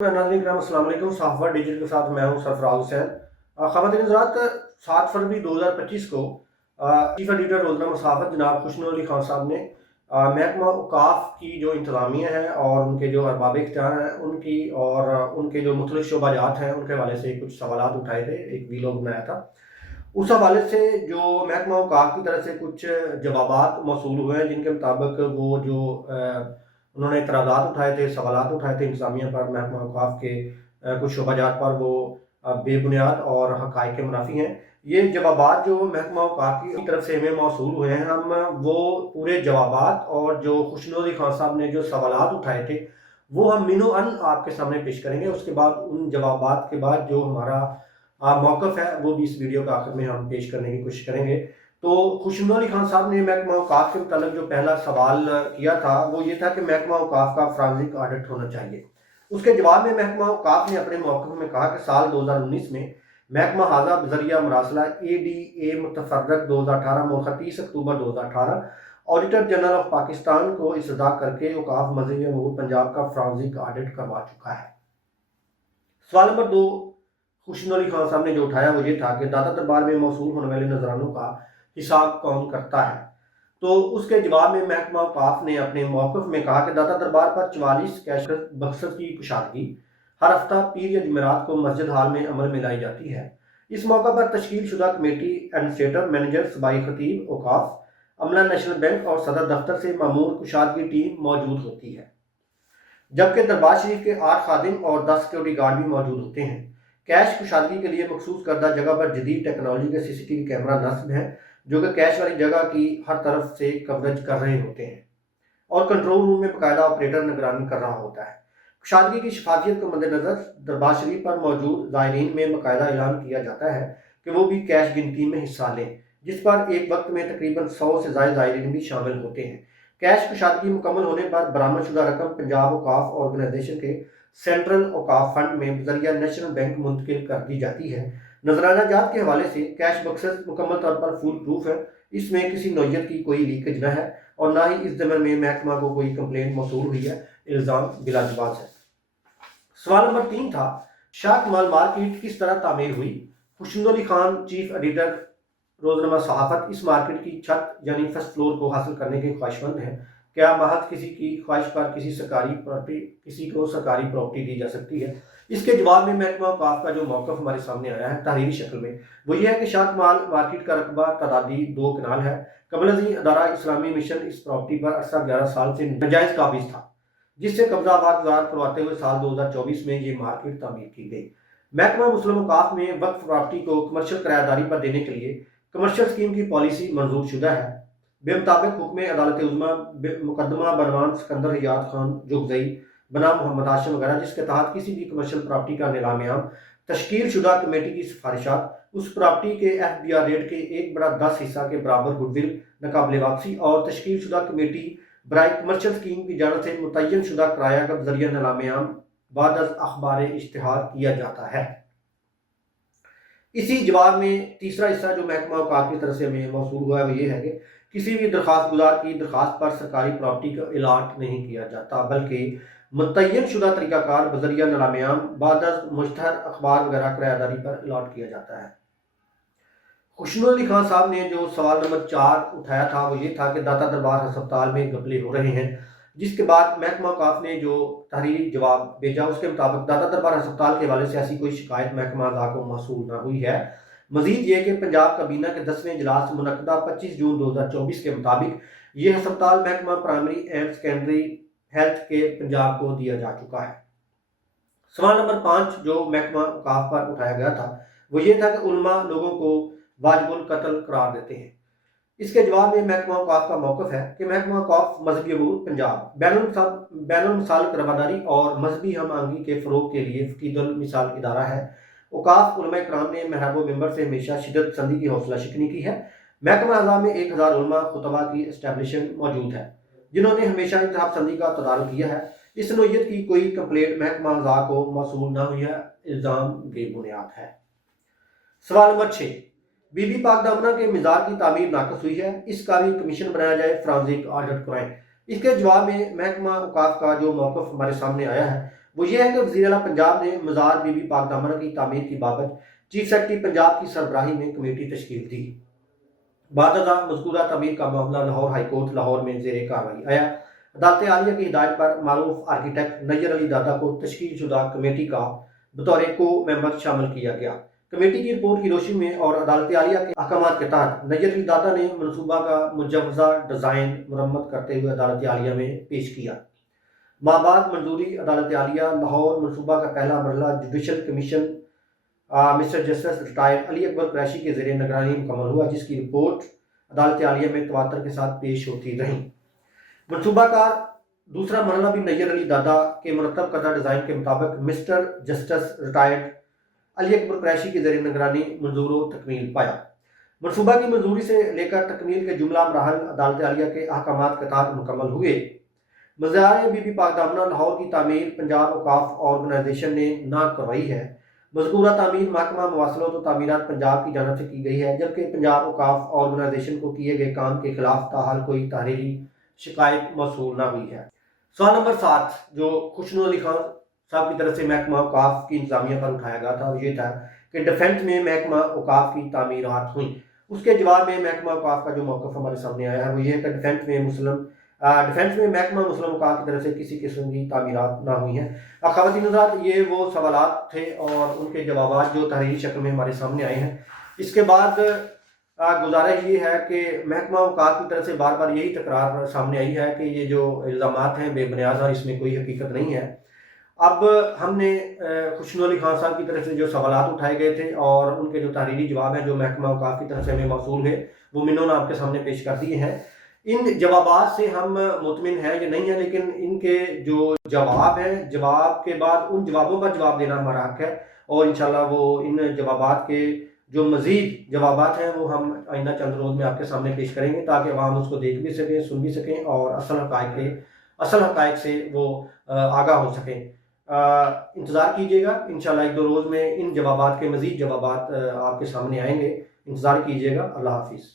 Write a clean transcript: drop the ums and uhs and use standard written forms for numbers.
नाज़रीन करम अस्सलाम वालेकुम। सहाफ़ा डिजिटल के साथ मैं हूं सरफराज हुसैन। ख़वातीन हज़रात, 7 फरवरी 2025 को चीफ एडिटर रोज़नामा सहाफ़त जनाब खुशनूर अली खान साहब ने महकमा औक़ाफ़ की जो इंतज़ामिया है और उनके जो अरबाब इख्तियार हैं उनकी और उनके जो मुख्तलिफ़ शोबाजात हैं उनके हवाले से कुछ सवालात उठाए थे, एक वीलॉग बनाया था। उस हवाले से जो महकमा औक़ाफ़ की तरफ से कुछ जवाबात मौसूल हुए हैं, जिनके मुताबिक वो जो उन्होंने इतराज़ात उठाए थे, सवालात उठाए थे इंतज़ामिया पर, महकमा औक़ाफ़ के कुछ शोबाजात पर, वो बेबुनियाद और हक़ाइक़ के मुनाफ़ी हैं। ये जवाबात जो महकमा औक़ाफ़ की तरफ से हमें मौसूल हुए हैं, हम वो पूरे जवाबात और जो खुशनूर अली खान साहब ने जो सवालात उठाए थे वो हम मिनो अन आपके सामने पेश करेंगे। उसके बाद उन जवाबात के बाद जो हमारा मौक़िफ़ है वो भी इस वीडियो के आखिर में हम पेश करने की कोशिश करेंगे। तो खुशनूर अली खान साहब ने महकमा औक़ाफ़ के मुताल्लिक़ जो पहला सवाल किया था वो ये था कि महकमा औक़ाफ़ का फ़ॉरेंसिक ऑडिट होना चाहिए। उसके जवाब में महकमा औक़ाफ़ ने अपने मौक़िफ़ में कहा कि साल 2019 में महकमा हाज़ा बज़रिया मरासला ADA मुतफ़र्रग 2018 मौख़ा 30 October 2018 auditor general of Pakistan को इस्तदा करके औक़ाफ़ मज़हबी अमूर पंजाब का फ़ॉरेंसिक ऑडिट करवा चुका है। सवाल नंबर 2 खुशनूर अली खान साहब ने जो उठाया वो ये था कि दाता दरबार में मौसूल होने वाले नजरानों का हिसाब कौन करता है। तो उसके जवाब में महकमा औक़ाफ़ ने अपने मौक़िफ़ में कहा कि दाता दरबार पर 44 कैश बक्सर की कुशादगी हर हफ्ता पीर या जुमेरात को मस्जिद हाल में अमल में लाई जाती है। इस मौका पर तश्कील शुदा कमेटी, एडमिनिस्ट्रेटर, मैनेजर, सूबाई खतीब औक़ाफ़, अमला नेशनल बैंक और सदर दफ्तर से मामूर कुशादगी टीम मौजूद होती है, जबकि दरबार शरीफ के 8 खादिम और 10 सिक्योरिटी गार्ड भी मौजूद होते हैं। कैश कुशादगी के लिए मखसूस करदा जगह पर जदीद टेक्नोलॉजी के CCTV कैमरा नस्ब हैं, जो कि कैश वाली जगह की हर तरफ से कवरेज कर रहे होते हैं और कंट्रोल रूम में बाकायदा ऑपरेटर निगरानी कर रहा होता है। कुशादगी की शफाफियत को मद्देनजर दरबार शरीफ पर मौजूद ज़ायरीन में बाकायदा ऐलान किया जाता है कि वो भी कैश गिनती में हिस्सा लें, जिस पर एक वक्त में तकरीबन 100 से ज़ायद ज़ायरीन भी शामिल होते हैं। कैश कुशादगी मुकम्मल होने पर बरामदशुदा रकम पंजाब औक़ाफ़ ऑर्गेनाइजेशन के सेंट्रल औक़ाफ़ फंड में बज़रिया नेशनल बैंक मुंतकिल कर दी जाती है। नजराना जात के हवाले से कैश बक्सेस मुकम्मल तौर पर फूल प्रूफ है, इसमें किसी नौयत की कोई लीकेज न है और ना ही इस ज़मन में महकमा को कोई कंप्लेंट मौसूल हुई है। इल्ज़ाम बिलाजवाज़ है। सवाल नंबर 3 था, शाह कमाल मार्केट किस तरह तामीर हुई। खुशनूर अली खान चीफ एडिटर रोज़नामा सहाफ़त इस मार्केट की छत यानी फर्स्ट फ्लोर को हासिल करने के ख्वाहिशमंद हैं। क्या महज किसी की ख्वाहिश पर किसी को सरकारी प्रॉपर्टी दी जा सकती है। इसके जवाब में महकमा औक़ाफ़ का जो मौक़िफ़ हमारे सामने आया है तहरीरी शक्ल में, वो ये है कि शाह कमाल मार्केट का रकबा तादादी 2 कनाल है। कबल अज़ीं अदारा इस्लामी मिशन इस प्रॉपर्टी पर अरसा 11 साल से नाजायज़ काबिज़ था, जिससे कब्जा गुजार करवाते हुए साल 2024 में ये मार्केट तामीर की गई। महकमा मुस्लिम औक़ाफ़ में वक्फ प्रॉपर्टी को कमर्शियल किरायादारी पर देने के लिए कमर्शियल स्कीम की पॉलिसी मंजूर शुदा है। बेमुताबिक हुक्म अदालत उज़्मा मुकदमा बनवान सिकंदर रियाद खान जोगजई बनाम मोहम्मद हाशिम वगैरह, जिसके तहत किसी भी कमर्शियल प्रॉपर्टी का नीलाम तश्कील शुदा कमेटी की सिफारिशात उस प्रॉपर्टी के FBR रेट के 1/10 हिस्सा के बराबर गुडविल नाकाबिल वापसी और तश्कील शुदा कमेटी बराए कमर्शियल स्कीम की जानब से मुतय्यन शुदा किराया का जरिया नीलाम बाद अज़ अखबार इश्तिहार किया जाता है। इसी जवाब में तीसरा हिस्सा जो महकमा औक़ाफ़ की तरफ से हमें मौसूल हुआ है वो ये है कि किसी भी दरख्वास्त गुजार की दरख्वास्त पर सरकारी प्रॉपर्टी का इलाट नहीं किया जाता, बल्कि मुतय्यन शुदा तरीक़ाकार बज़रिया नीलाम बाद अज़ मुश्तहर अखबार वगैरह किरायादारी पर इलाट किया जाता है। खुशनूर अली खान साहब ने जो सवाल नंबर 4 उठाया था वो ये था कि दाता दरबार अस्पताल में घपले हो रहे हैं, जिसके बाद महकमा औक़ाफ़ ने जो तहरीरी जवाब भेजा उसके मुताबिक दाता दरबार अस्पताल के हवाले से ऐसी कोई शिकायत महकमा अज़ा को मौसूल न हुई है। मज़ीद ये कि पंजाब काबीना के 10वें इजलास मुनक़दा 25 जून 2024 के मुताबिक ये अस्पताल महकमा प्राइमरी एंड सेकेंडरी हेल्थ के पंजाब को दिया जा चुका है। सवाल नंबर 5 जो महकमा औक़ाफ़ पर उठाया गया था वो ये था कि उलमा लोगों को वाजिबुल कत्ल करार देते हैं। इसके जवाब में महकमा औक़ाफ़ का मौक़िफ़ है कि महकमा औक़ाफ़ मज़हबी अमूर पंजाब बैनुल मुसालिक रवादारी और मजहबी हम आहंगी के फ़रोग़ के लिए फ़कीदुल मिसाल इदारा है। औक़ाफ़ उलमा इकराम ने महराब व मिंबर से हमेशा शिद्दत पसंदी की हौसला शिकनी की है। महकमा अज़ा में 1000 उलमा खुतबा की एस्टेब्लिशन मौजूद है, जिन्होंने हमेशा इंतहा पसंदी का तदारुक किया है। इस नौयत की कोई कंप्लेंट महकमा अज़ा को मौसूल न हुई है। इल्ज़ाम बेबुनियाद है। सवाल नंबर 6, बीबी पाक दामना के मिज़ार की तामीर नाक़स हुई है, इसका भी कमीशन बनाया जाए, फ़ॉरेंसिक ऑडिट कराएं। इसके जवाब में महकमा औक़ाफ़ का जो मौक़िफ़ हमारे सामने आया है وہ یہ ہے کہ وزیر اعلیٰ پنجاب نے مزار بی بی پاک دامنہ کی تعمیر کی بابت چیف سیکرٹری پنجاب کی سربراہی میں کمیٹی تشکیل دی۔ بعد ازاں مذکورہ تعمیر کا معاملہ لاہور ہائی کورٹ لاہور میں زیر کارروائی آیا۔ عدالت عالیہ کی ہدایت پر معروف آرکیٹیکٹ نیر علی دادا کو تشکیل شدہ کمیٹی کا بطور کو ممبر شامل کیا گیا۔ کمیٹی کی رپورٹ کی روشنی میں اور عدالت عالیہ کے احکامات کے تحت نیر علی دادا نے منصوبہ کا مجوزہ ڈیزائن مرمت کرتے ہوئے عدالت عالیہ میں پیش کیا۔ ماہ بعد منظوری عدالت عالیہ لاہور منصوبہ کا پہلا مرحلہ judicial commission mister justice retired Ali Akbar Qureshi کے زیر نگرانی مکمل ہوا، جس کی رپورٹ عدالت عالیہ میں تواتر کے ساتھ پیش ہوتی رہی۔ منصوبہ کار دوسرا مرحلہ بھی نیر علی دادا کے مرتب کردہ ڈیزائن کے مطابق mister justice retired Ali Akbar Qureshi کے زیر نگرانی منظور و تکمیل پایا۔ منصوبہ کی منظوری سے لے کر تکمیل کے جملہ مراحل عدالت عالیہ کے احکامات کے تحت مکمل ہوئے۔ مزار بی بی پاک دامنہ لاہور کی تعمیر پنجاب اوقاف آرگنائزیشن نے نہ کروائی ہے۔ مذکورہ تعمیر محکمہ مواصلات و تعمیرات پنجاب کی جانب سے کی گئی ہے، جبکہ پنجاب اوقاف آرگنائزیشن کو کیے گئے کام کے خلاف تاحال کوئی تحریری شکایت موصول نہ ہوئی ہے۔ سوال نمبر 7 جو خوشنود علی خان صاحب کی طرف سے محکمہ اوقاف کی انتظامیہ پر اٹھایا گیا تھا وہ یہ تھا کہ ڈیفنس میں محکمہ اوقاف کی تعمیرات ہوئیں۔ اس کے جواب میں محکمہ اوقاف کا جو موقف ہمارے سامنے آیا ہے وہ یہ ہے کہ ڈیفنس میں محکمہ مسلم اوقاف کی طرف سے کسی قسم کی تعمیرات نہ ہوئی ہیں۔ خواتین حضرات، یہ وہ سوالات تھے اور ان کے جوابات جو تحریری شکل میں ہمارے سامنے آئے ہیں۔ اس کے بعد گزارش یہ ہے کہ محکمہ اوقاف کی طرف سے بار بار یہی تکرار سامنے آئی ہے کہ یہ جو الزامات ہیں بے بنیاد ہیں، اس میں کوئی حقیقت نہیں ہے۔ اب ہم نے خوشنود علی خان صاحب کی طرف سے جو سوالات اٹھائے گئے تھے اور ان کے جو تحریری جواب ہیں جو محکمہ اوقاف کی طرف سے ہمیں موصول ہوئے وہ منوں آپ کے سامنے پیش کر دیے ہیں۔ ان جوابات سے ہم مطمئن ہیں یا نہیں ہیں، لیکن ان کے جو جواب ہیں، جواب کے بعد ان جوابوں کا جواب دینا ہمارا حق ہے، اور انشاءاللہ وہ ان جوابات کے جو مزید جوابات ہیں وہ ہم آئندہ چند روز میں آپ کے سامنے پیش کریں گے تاکہ عوام اس کو دیکھ بھی سکیں، سن بھی سکیں اور اصل حقائق سے وہ آگاہ ہو سکیں۔ انتظار کیجیے گا، انشاءاللہ 1-2 روز میں ان جوابات کے مزید جوابات آپ کے سامنے آئیں گے۔ انتظار کیجیے گا۔ اللہ حافظ۔